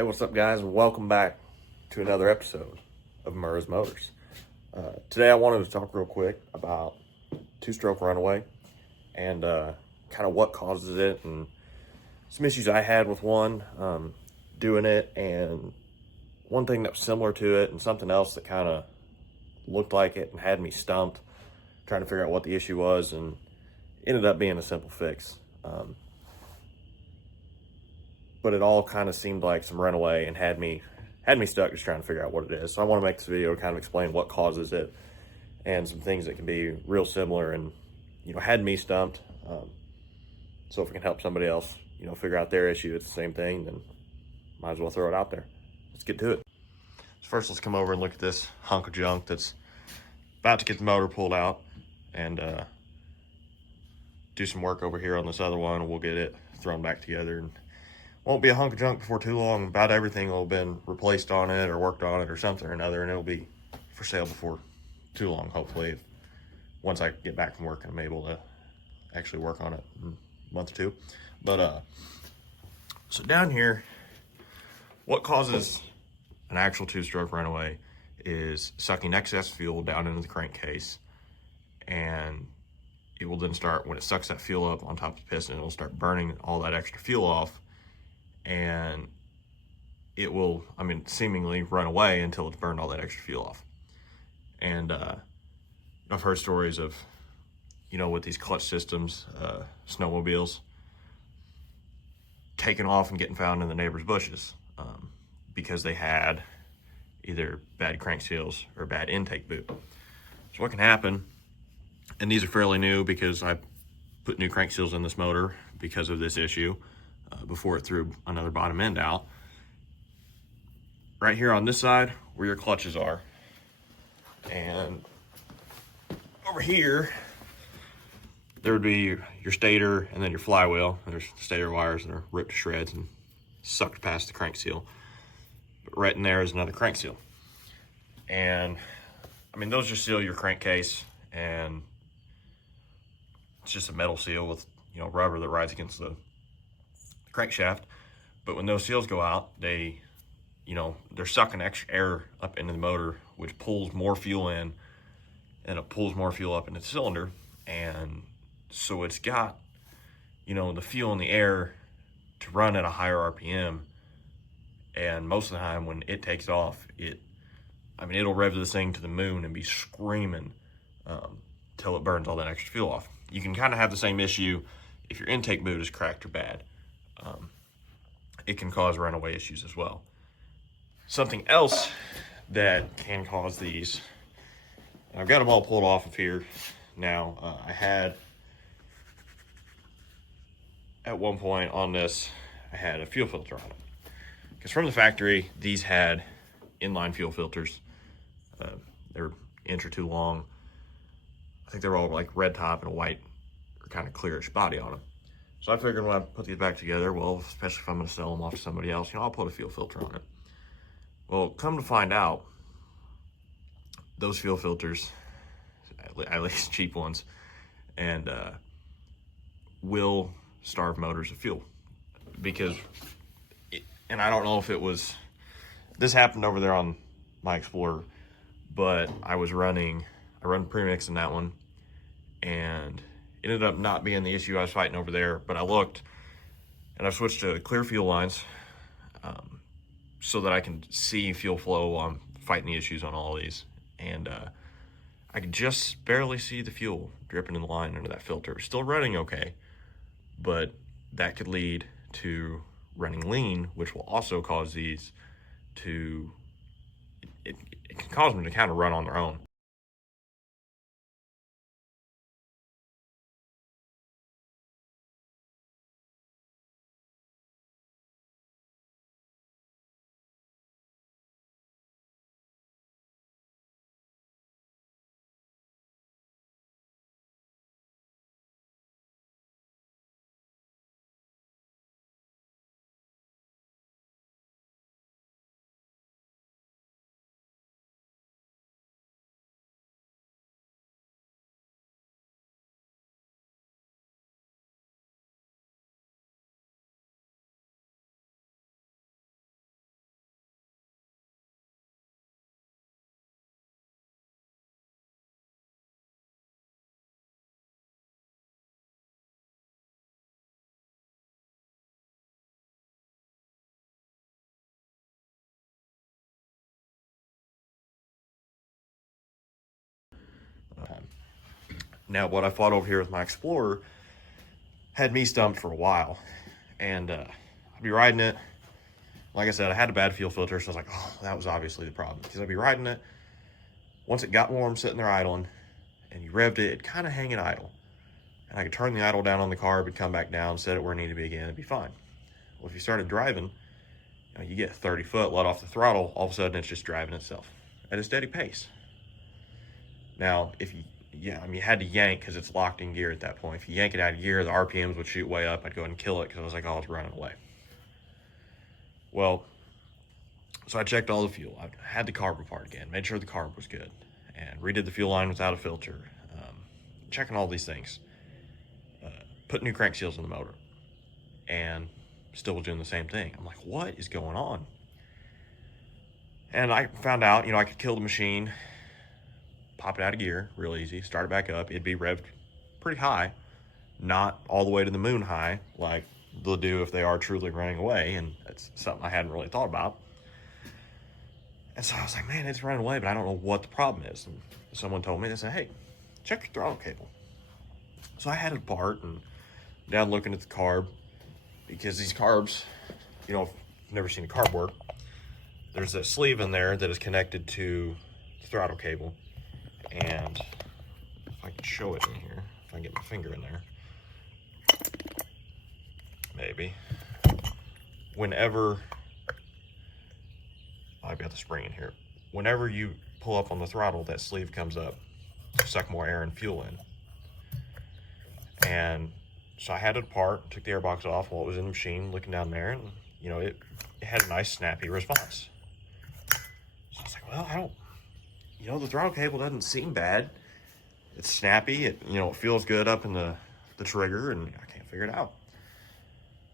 Hey, what's up, guys? Welcome back to another episode of Murray's Motors. Today, I wanted to talk real quick about two-stroke Runaway and kind of what causes it and some issues I had with one doing it, and one thing that was similar to it and something else that kind of looked like it and had me stumped trying to figure out what the issue was, and ended up being a simple fix. But it all kind of seemed like some Runaway and had me stuck just trying to figure out what it is. So I want to make this video to kind of explain what causes it and some things that can be real similar and, had me stumped. So if it can help somebody else, figure out their issue, it's the same thing, then might as well throw it out there. Let's get to it. So first, let's come over and look at this hunk of junk that's about to get the motor pulled out, and do some work over here on this other one, and we'll get it thrown back together. And won't be a hunk of junk before too long. About everything will have been replaced on it or worked on it or something or another, and it'll be for sale before too long, hopefully. Once I get back from work, I'm able to actually work on it in a month or two. But so down here, what causes an actual two-stroke Runaway is sucking excess fuel down into the crankcase, and it will then start, when it sucks that fuel up on top of the piston, it'll start burning all that extra fuel off, and it will, seemingly run away until it's burned all that extra fuel off. And I've heard stories of, with these clutch systems, snowmobiles, taking off and getting found in the neighbor's bushes because they had either bad crank seals or bad intake boot. So what can happen, and these are fairly new because I put new crank seals in this motor because of this issue, before it threw another bottom end out. Right here on this side where your clutches are, and over here there would be your stator and then your flywheel, and there's stator wires that are ripped to shreds and sucked past the crank seal. But right in there is another crank seal, and those just seal your crankcase, and it's just a metal seal with rubber that rides against the crankshaft. But when those seals go out, they're sucking extra air up into the motor, which pulls more fuel in, and it pulls more fuel up into the cylinder. And so it's got, the fuel in the air to run at a higher RPM. And most of the time when it takes off, it'll rev this thing to the moon and be screaming till it burns all that extra fuel off. You can kind of have the same issue if your intake boot is cracked or bad. It can cause Runaway issues as well. Something else that can cause these, I've got them all pulled off of here now. I had, at one point on this, I had a fuel filter on it. Because from the factory, these had inline fuel filters. They're an inch or two long. I think they were all like red top and a white or kind of clearish body on them. So I figured when I put these back together, well, especially if I'm going to sell them off to somebody else, I'll put a fuel filter on it. Well, come to find out, those fuel filters, at least cheap ones, and will starve motors of fuel. Because, and I don't know if it was, this happened over there on my Explorer, but I run premix in that one, and it ended up not being the issue I was fighting over there. But I looked, and I've switched to clear fuel lines so that I can see fuel flow while I'm fighting the issues on all of these. And I can just barely see the fuel dripping in the line under that filter. It's still running okay, but that could lead to running lean, which will also cause these to, it can cause them to kind of run on their own. Now, what I fought over here with my Explorer had me stumped for a while. And I'd be riding it. Like I said, I had a bad fuel filter, so I was like, oh, that was obviously the problem. Because I'd be riding it. Once it got warm, sitting there idling, and you revved it, it'd kind of hang it idle. And I could turn the idle down on the carb, it'd come back down, set it where it needed to be again, it'd be fine. Well, if you started driving, you get 30 foot, let off the throttle, all of a sudden it's just driving itself at a steady pace. Now, if you, you had to yank because it's locked in gear at that point. If you yank it out of gear, the RPMs would shoot way up. I'd go ahead and kill it because I was like, oh, it's running away. Well, so I checked all the fuel. I had the carb apart again, made sure the carb was good, and redid the fuel line without a filter, checking all these things. Put new crank seals in the motor, and still was doing the same thing. I'm like, what is going on? And I found out, I could kill the machine, pop it out of gear real easy, start it back up. It'd be revved pretty high, not all the way to the moon high like they'll do if they are truly running away, and that's something I hadn't really thought about. And so I was like, man, it's running away, but I don't know what the problem is. And someone told me, they said, hey, check your throttle cable. So I had it apart and down looking at the carb, because these carbs, if you've never seen a carb work, there's a sleeve in there that is connected to the throttle cable. And if I can show it in here, if I can get my finger in there, maybe. Whenever, I've got the spring in here. Whenever you pull up on the throttle, that sleeve comes up to suck more air and fuel in. And so I had it apart, took the airbox off while it was in the machine, looking down there, and it had a nice snappy response. So I was like, well, I don't, the throttle cable doesn't seem bad. It's snappy, it feels good up in the trigger, and I can't figure it out.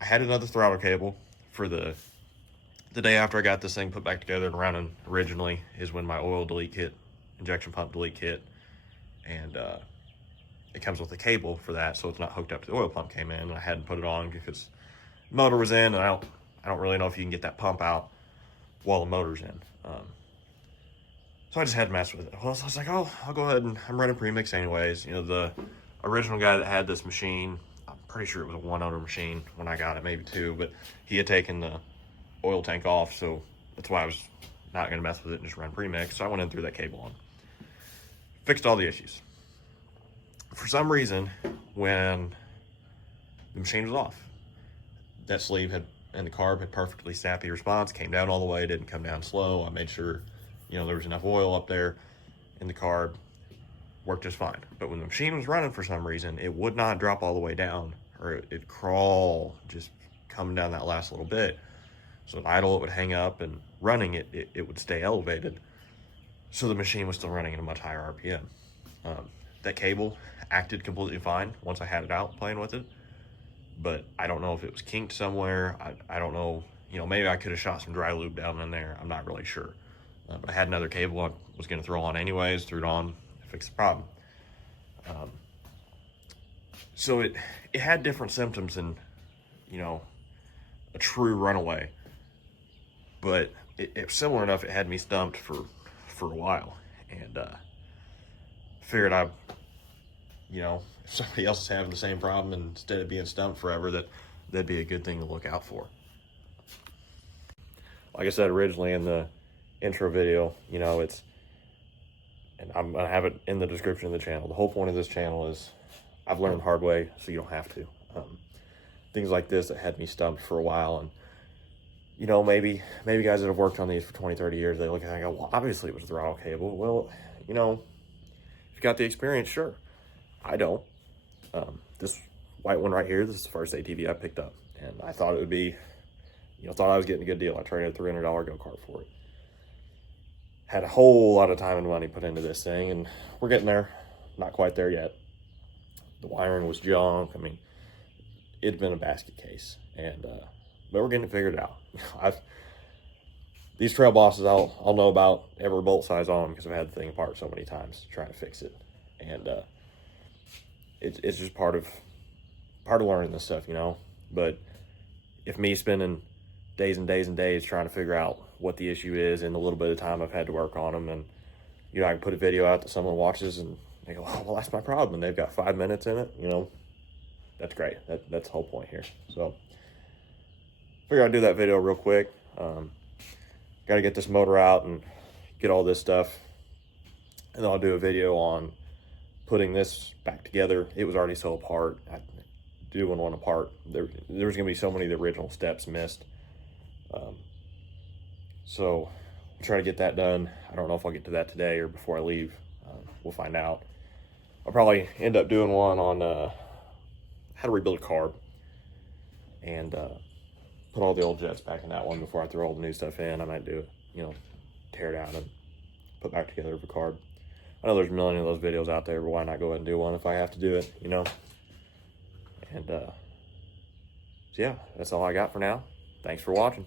I had another throttle cable for the day after I got this thing put back together and running. Originally is when my oil delete kit, injection pump delete kit, and it comes with a cable for that, so it's not hooked up to the oil pump, came in, and I hadn't put it on because the motor was in, and I don't really know if you can get that pump out while the motor's in. So I just had to mess with it. Well, so I was like, oh, I'll go ahead, and I'm running premix anyways. The original guy that had this machine, I'm pretty sure it was a one-owner machine when I got it, maybe two, but he had taken the oil tank off, so that's why I was not going to mess with it and just run premix. So I went in, threw that cable on, fixed all the issues. For some reason, when the machine was off, that sleeve and the carb had perfectly snappy response, came down all the way, didn't come down slow. I made sure, there was enough oil up there in the carb, worked just fine. But when the machine was running for some reason, it would not drop all the way down, or it'd crawl, just coming down that last little bit. So at idle, it would hang up, and running it would stay elevated. So the machine was still running at a much higher RPM. That cable acted completely fine once I had it out playing with it, but I don't know if it was kinked somewhere. I don't know, maybe I could have shot some dry lube down in there. I'm not really sure. But I had another cable I was going to throw on anyways, threw it on, fixed the problem. So it had different symptoms than, a true runaway, but it was similar enough. It had me stumped for a while, and figured if somebody else is having the same problem, and instead of being stumped forever, that'd be a good thing to look out for. Like I said originally in the intro video, it's, and I'm gonna have it in the description of the channel. The whole point of this channel is I've learned the hard way, so you don't have to. Things like this that had me stumped for a while, and maybe guys that have worked on these for 20, 30 years, they look at it and go, well, obviously it was the throttle cable. Well, if you got the experience, sure. I don't. This white one right here, this is the first ATV I picked up, and I thought it would be, thought I was getting a good deal. I traded a $300 go-kart for it. Had a whole lot of time and money put into this thing, and we're getting there. Not quite there yet. The wiring was junk. I mean, it'd been a basket case, and but we're getting it figured out. These trail bosses, I'll know about every bolt size on them because I've had the thing apart so many times trying to fix it, and it's just part of learning this stuff, But if me spending days and days and days trying to figure out what the issue is in the little bit of time I've had to work on them, and I can put a video out that someone watches and They go, oh, well, that's my problem. And they've got 5 minutes in it, you know, that's great. That's the whole point here. So figure I'd do that video real quick. Got to get this motor out and get all this stuff. And then I'll do a video on putting this back together. It was already so apart. I doing one apart. There's going to be so many of the original steps missed. So I'll try to get that done. I don't know if I'll get to that today or before I leave. We'll find out. I'll probably end up doing one on how to rebuild a carb, and put all the old jets back in that one before I throw all the new stuff in. I might do it, you know, tear it out and put back together the carb. I know there's a million of those videos out there, but why not go ahead and do one if I have to do it, you know? And so yeah, that's all I got for now. Thanks for watching.